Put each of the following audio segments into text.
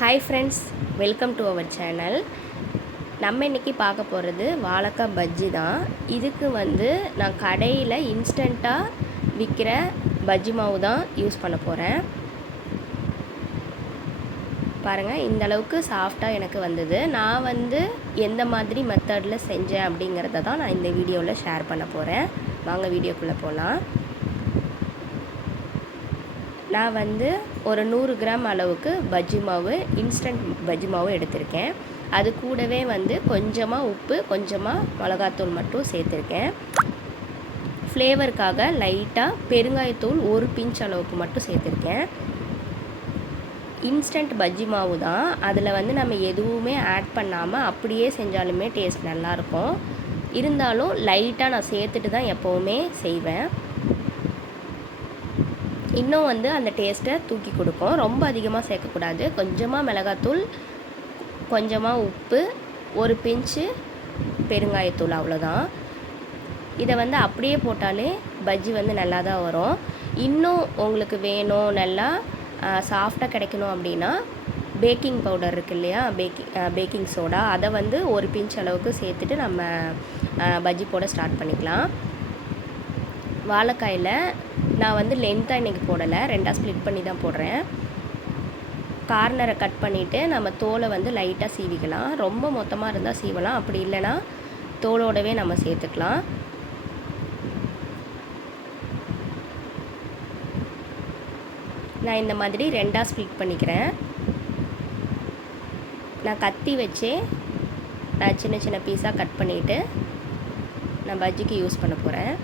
Hi friends, welcome to our channel. நம்ம இன்றைக்கி பார்க்க போகிறது வாழைக்காய் பஜ்ஜி தான். இதுக்கு நான் கடையில் இன்ஸ்டண்ட்டாக விற்கிற பஜ்ஜி மாவு தான் யூஸ் பண்ண போகிறேன். பாருங்கள், இந்த அளவுக்கு சாஃப்டாக எனக்கு வந்தது. நான் எந்த மாதிரி மெத்தடில் செஞ்சேன் அப்படிங்கிறத தான் நான் இந்த வீடியோவில் ஷேர் பண்ண போகிறேன். வாங்க வீடியோக்குள்ளே போகலாம். நான் ஒரு 100 கிராம் அளவுக்கு பஜ்ஜி மாவு, இன்ஸ்டன்ட் பஜ்ஜி மாவு எடுத்திருக்கேன். அது கூடவே கொஞ்சமாக உப்பு, கொஞ்சமாக மிளகாத்தூள் மட்டும் சேர்த்துருக்கேன். ஃப்ளேவருக்காக லைட்டாக பெருங்காயத்தூள் 1 பிஞ்ச் அளவுக்கு மட்டும் சேர்த்துருக்கேன். இன்ஸ்டன்ட் பஜ்ஜி மாவு தான். அதில் நம்ம எதுவுமே ஆட் பண்ணாமல் அப்படியே செஞ்சாலுமே டேஸ்ட் நல்லாயிருக்கும். இருந்தாலும் லைட்டாக நான் சேர்த்துட்டு தான் எப்போவுமே செய்வேன். இன்னும் அந்த டேஸ்ட்டை தூக்கி கொடுக்கும். ரொம்ப அதிகமாக சேர்க்கக்கூடாது. கொஞ்சமாக மிளகாத்தூள், கொஞ்சமாக உப்பு, 1 பிஞ்சு பெருங்காயத்தூள், அவ்வளோதான். இதை அப்படியே போட்டாலே பஜ்ஜி நல்லா தான் வரும். இன்னும் உங்களுக்கு வேணும், நல்லா சாஃப்டாக கிடைக்கணும் அப்படின்னா பேக்கிங் பவுடர் இருக்குது இல்லையா, பேக்கிங் சோடா, அதை 1 பிஞ்ச் அளவுக்கு சேர்த்துட்டு நம்ம பஜ்ஜி போட ஸ்டார்ட் பண்ணிக்கலாம். வாழைக்காயில் நான் லென்த்தாக இன்றைக்கி போடலை, 2ஆக ஸ்ப்ளிட் பண்ணி தான் போடுறேன். கார்னரை கட் பண்ணிவிட்டு நம்ம தோலை லைட்டாக சீவிக்கலாம். ரொம்ப மொத்தமாக இருந்தால் சீவலாம், அப்படி இல்லைன்னா தோலோடவே நம்ம சேர்த்துக்கலாம். நான் இந்த மாதிரி 2ஆக ஸ்ப்ளிட் பண்ணிக்கிறேன். நான் கத்தி வச்சே நான் சின்ன சின்ன பீஸாக கட் பண்ணிவிட்டு நான் பஜ்ஜிக்கு யூஸ் பண்ண போகிறேன்.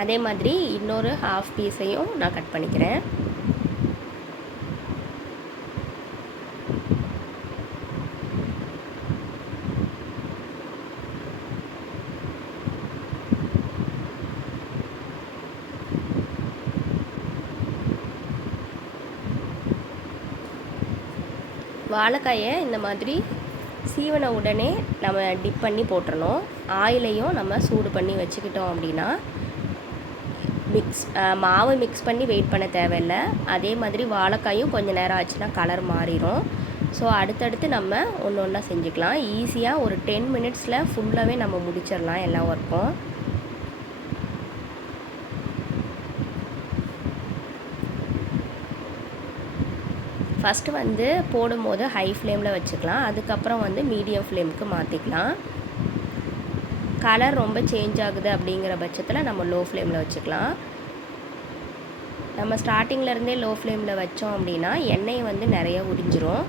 அதே மாதிரி இன்னொரு ஹாஃப் பீஸையும் நான் கட் பண்ணிக்கிறேன். வாழைக்காயை இந்த மாதிரி சீவன உடனே நம்ம டிப் பண்ணி போட்டுறணும். ஆயிலையும் நம்ம சூடு பண்ணி வச்சுக்கிட்டோம் அப்படின்னா மாவு மிக்ஸ் பண்ணி வெயிட் பண்ண தேவையில்லை. அதே மாதிரி வாழைக்காயும் கொஞ்சம் நேரம் ஆச்சுன்னா கலர் மாறிடும். ஸோ அடுத்தடுத்து நம்ம ஒன்று ஒன்றா செஞ்சுக்கலாம். ஈஸியாக ஒரு 10 மினிட்ஸில் ஃபுல்லாகவே நம்ம முடிச்சிடலாம் எல்லா ஒர்க்கும். ஃபஸ்ட்டு போடும்போது ஹை ஃப்ளேமில் வச்சுக்கலாம். அதுக்கப்புறம் மீடியம் ஃப்ளேமுக்கு மாற்றிக்கலாம். கலர் ரொம்ப சேஞ்ச் ஆகுது அப்படிங்கிற பட்சத்தில் நம்ம லோ ஃப்ளேமில் வச்சுக்கலாம். நம்ம ஸ்டார்டிங்கில் லோ ஃப்ளேமில் வச்சோம் அப்படின்னா எண்ணெய் நிறைய உறிஞ்சிரும்.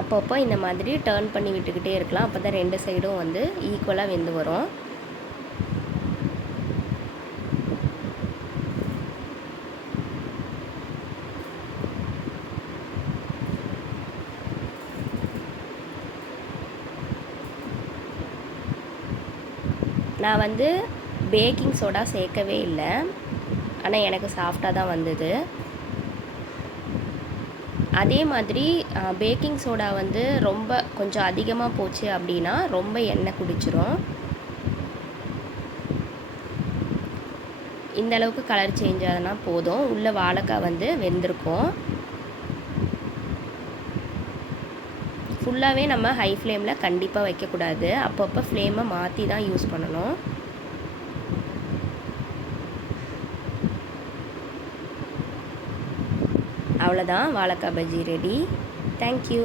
அப்பப்போ இந்த மாதிரி டர்ன் பண்ணி விட்டுக்கிட்டே இருக்கலாம். அப்போ தான் 2 சைடும் ஈக்குவலாக வெந்து வரும். நான் பேக்கிங் சோடா சேர்க்கவே இல்லை, ஆனால் எனக்கு சாஃப்டாக தான் வந்தது. அதே மாதிரி பேக்கிங் சோடா ரொம்ப கொஞ்சம் அதிகமாக போச்சு அப்படின்னா ரொம்ப எண்ணெய் குடிச்சிரும். இந்த அளவுக்கு கலர் சேஞ்ச் ஆகுதுன்னா போதும். உள்ள வாழைக்காய் வெந்திருக்கும். ஃபுல்லாகவே நம்ம ஹை ஃப்ளேமில் கண்டிப்பாக வைக்கக்கூடாது. அப்பப்போ ஃப்ளேமை மாற்றி தான் யூஸ் பண்ணணும். அவ்வளோதான், வாழைக்காய் பஜ்ஜி ரெடி. தேங்க்யூ.